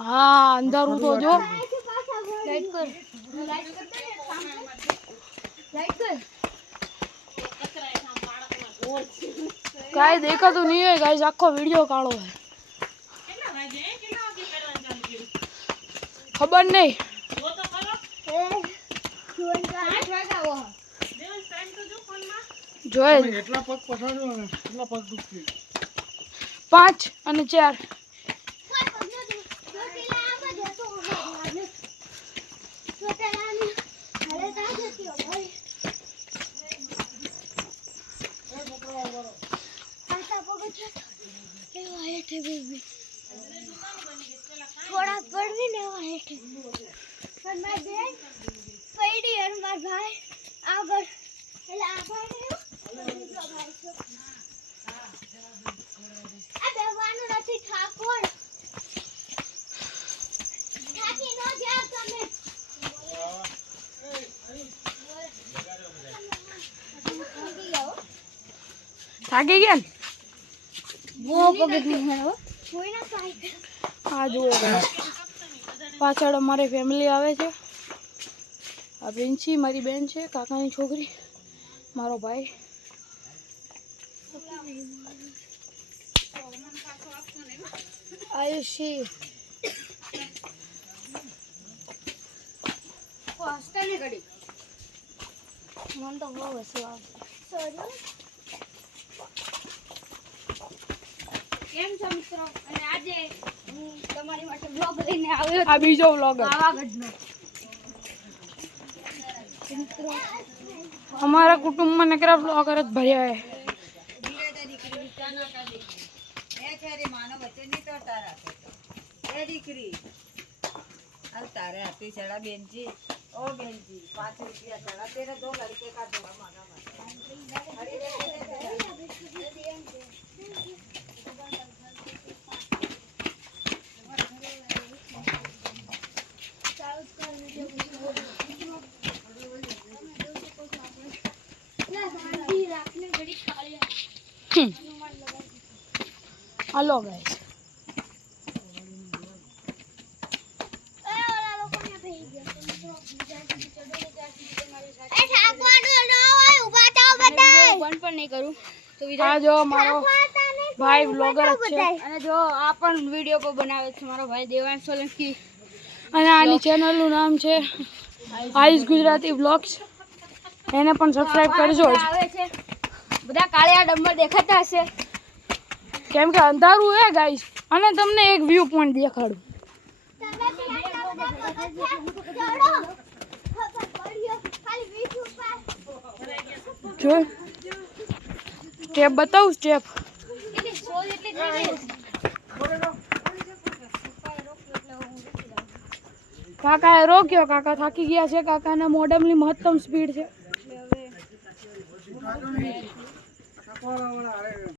हाँ अंदर तो जो गाइस देखा तो नहीं है गाइस आखो वीडियो काढ़ो है खबर नहीं जो है 5 અને 4 थोड़ा पढ़ भी नहीं हुआ है पर मैं बेन पढ़ी और मार भाई आगर हेला आगर नहीं हो भाई सो अब भगवान નથી ઠાકોર ઠાકી નો જાવ તમે થાકી ગયા ને वो पकड़ नहीं है वो कोई ना पाई આ જુઓ પાછળ અમારી ફેમિલી આવે છે આ પ્રિન્સી મારી બેન છે કાકાની છોકરી મારો ભાઈ આયુષી કોસ્ટા ને ગડી મન તો બહુ હસવું આવશે સોરી કેમ છો મિત્રો અને આજે હું તમારી માટે બ્લોગ લઈને આવ્યો આ બીજો વ્લોગ પાવાગઢનો મિત્રો અમારા કુટુંબમાં નકરા વ્લોગર જ ભર્યા હે तारे हाथी चढ़ा बेन जी ओ बेन जी 5 रुपया चढ़ा तेरे 2 लड़के का जोड़ा मांगा हेलो गाइस આ જો મારો ભાઈ વ્લોગર છે અને જો આ પણ વિડિયો પર બનાવે છે મારો ભાઈ દેવાંશ સોલંકી અને આની ચેનલ નું નામ છે આયુષ ગુજરાતી વ્લોગ્સ એને પણ સબસ્ક્રાઇબ કરજો આવે છે બધા કાળિયા ડમ્બર દેખાતા હશે કેમ કે અંધારું હે ગાઈસ અને તમને એક વ્યૂ પોઈન્ટ દેખાડું જો સ્ટેપ બતાવું સ્ટેપ કાકાએ રોક્યો કાકા થાકી ગયા છે કાકાના મોડમની મહત્તમ સ્પીડ છે